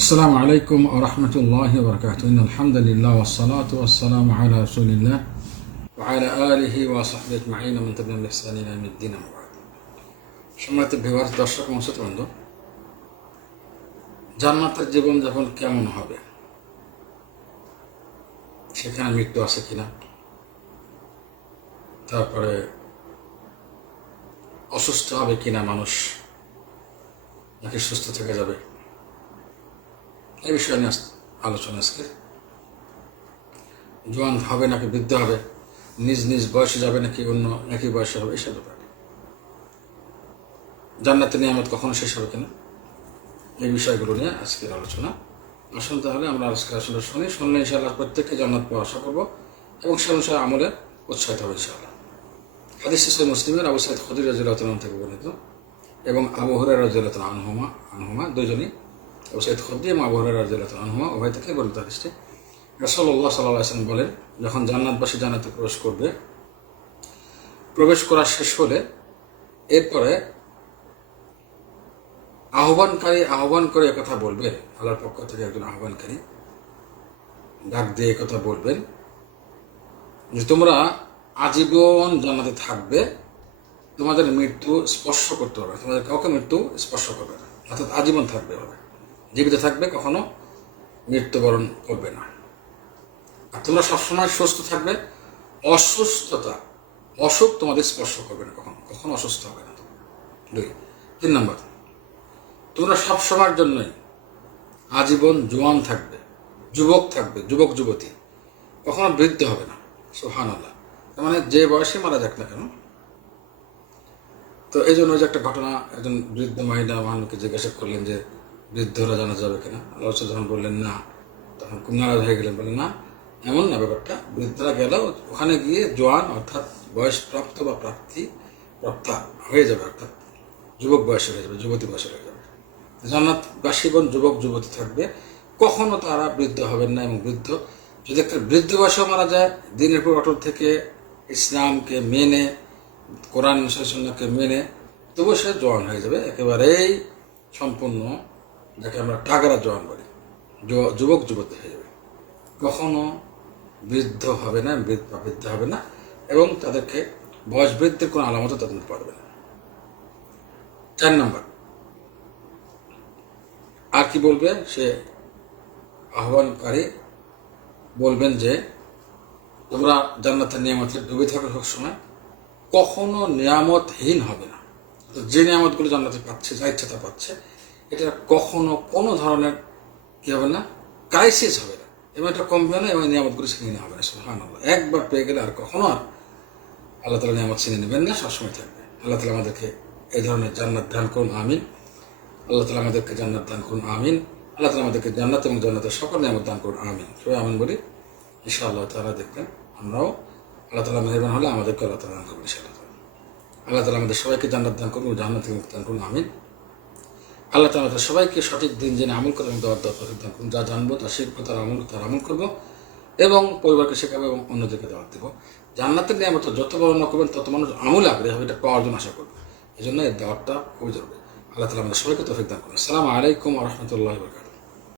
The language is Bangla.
আসসালামু আলাইকুম ও রহমতুল্লাহ বরকাত আলহামদুলিল্লাহ ওসালাত ওসালাম আলা রসুলিল্লাহ আলা আলহি ওয়াসাহিদ মাইন আমতামিন সম্মানিত বিভার দর্শক মনসুতবৃন্দ জান্নাতের জীবনযাপন কেমন হবে? সেখানে মৃত্যু আছে কিনা? তারপরে অসুস্থ হবে কিনা মানুষ? নাকি সুস্থ থেকে যাবে? এই বিষয়ে নিয়ে আলোচনা আজকে। জোয়ান হবে নাকি বৃদ্ধ হবে? নিজ নিজ বয়সে যাবে নাকি অন্য একই বয়সে হবে? এসব ব্যাপারে। জান্নাতের নিয়ামত কখনো শেষ হবে কিনা? এই বিষয়গুলো নিয়ে আজকের আলোচনা। আসুন তাহলে আমরা আজকে আসলে শুনি। শুনলে ইনশাআল্লাহ প্রত্যেককে জান্নাত পাওয়া আশা করব এবং সে অনুসারে আমলে উৎসাহিত হবে ইনশাআল্লাহ। হাদিস সৈয় মুসলিমের আবু সাইদ খদির রাজিউল্লাহ থেকে বর্ণিত এবং আবু হরের রাজিউল্লাহ আনহুমা আনহুমা দুজনই আবু সাইদ খদ্দি এবং আবু হরের আনহুমা উভয় থেকে বর্ণিত হাদিসটি। রসল্লাহ সাল্লাহ আসলাম বলেন, যখন জান্নাতবাসী জান্নাতে প্রবেশ করবে, প্রবেশ করা শেষ হলে এরপরে আহ্বানকারী আহ্বান করে কথা বলবেন আল্লাহর পক্ষ থেকে একজন আহ্বানকারী ডাক দিয়ে কথা বলবেন যে, তোমরা আজীবন জান্নাতে থাকবে, তোমাদের মৃত্যু স্পর্শ করতে হবে তোমাদের কাউকে মৃত্যু স্পর্শ করবে না, অর্থাৎ আজীবন থাকবে হবে জীবিত থাকবে, কখনো মৃত্যুবরণ করবে না। আর তোমরা সবসময় সুস্থ থাকবে। অসুস্থতা, অসুখ তোমাদের স্পর্শ করবে না কখনো কখনো অসুস্থ হবে না। দুই। তিন নম্বর, তোমরা সব সময়ের জন্যই আজীবন জোয়ান থাকবে, যুবক থাকবে, যুবক, যুবতী। কখনো বৃদ্ধ হবে না সোহান আল্লাহ মানে যে বয়সে মারা যাক না কেন। তো এই জন্য যে একটা ঘটনা, একজন বৃদ্ধ মহিলা মানুষকে জিজ্ঞাসা করলেন যে বৃদ্ধরা জানা যাবে কিনা? আল্লাহ যখন বললেন, না। তখন খুব হয়ে গেলেন। বললেন, না, এমন না ব্যাপারটা। বৃদ্ধরা গেলেও ওখানে গিয়ে জোয়ান অর্থাৎ বয়স প্রাপ্ত বা প্রাপ্তি, প্রাপ্তা হয়ে যাবে অর্থাৎ যুবক বয়সে হয়ে যাবে, যুবতী বয়সে হয়ে যাবে। জান্নাতবাসীগণ যুবক, যুবতী থাকবে। কখনো তারা বৃদ্ধ হবেন না এবং বৃদ্ধ। যদি একটা বৃদ্ধ বয়সেও মারা যায়, দিনের পর অটল থেকে ইসলামকে মেনে, কোরআন শাসনকে মেনে তবু সে জোয়ান হয়ে যাবে। একেবারেই সম্পূর্ণ যাকে আমরা টাগারা জোয়ান বলি। যুব- যুবক, যুবতী হয়ে যাবে। কখনো বৃদ্ধ হবে না, বৃদ্ধ হবে না, এবং তাদেরকে বয়স বৃদ্ধির কোনো আলামতও তাদের পড়বে না। চার নম্বর। আর কি বলবে? সে আহ্বানকারী বলবেন যে, তোমরা জান্নাতের নিয়ামতে ডুবে থাকো সবসময় কখনো নিয়ামতহীন হবে না। যে নিয়ামতগুলো জান্নাতে পাচ্ছে, যা ইচ্ছা তা পাচ্ছে। এটা কখনো কোনো ধরনের কি হবে না ক্রাইসিস হবে না। এবং এটা কমবে না এবং নিয়ামতগুলো ছিনিয়ে নেওয়া হবে না সুহান একবার পেয়ে গেলে আর কখনো আর আল্লাহ তালা নিয়ামত ছিনিয়ে নেবেন না, সবসময় থাকবে। আল্লাহ তালা আমাদেরকে এই ধরনের জান্নাত দান করুন, আমিন। আল্লাহ তালা আমাদেরকে জান্নাত দান করুন, আমিন। আল্লাহ তালা আমাদেরকে জান্নাত এবং জান্নাতের সকল নিয়ামত দান করুন, আমিন। সবাই আমিন বলি, ইনশাআল্লাহ তালা দেখবেন আমরাও। আল্লাহ তালা মেহরবান হলে আমাদেরকে আল্লাহ তালা দান করবেন তাআলা। আল্লাহ তালা আমাদের সবাইকে জান্নাত দান করুন জান্নাত দান করুন, আমিন। আল্লাহ তালা সবাইকে সঠিক দিন জেনে আমল করে দেওয়ার দরকার থাকুন যা জানব তা শিখব তার আমল তার আমল করব এবং পরিবারকে শেখাবো এবং অন্যদেরকে দেওয়ার দেবো। জান্নাতের নিয়ামত যত বর্ণনা করবেন, তত মানুষ আমল আগ্রহী হবে, এটা পাওয়ার জন্য আশা করবে। এই জন্য এর দেওয়ারটা খুবই জরুরি। আল্লাহ তালা আমাদের সবাইকে তো দান করুন। আসসালামু আলাইকুম রহমতুল্লাহ বরকাত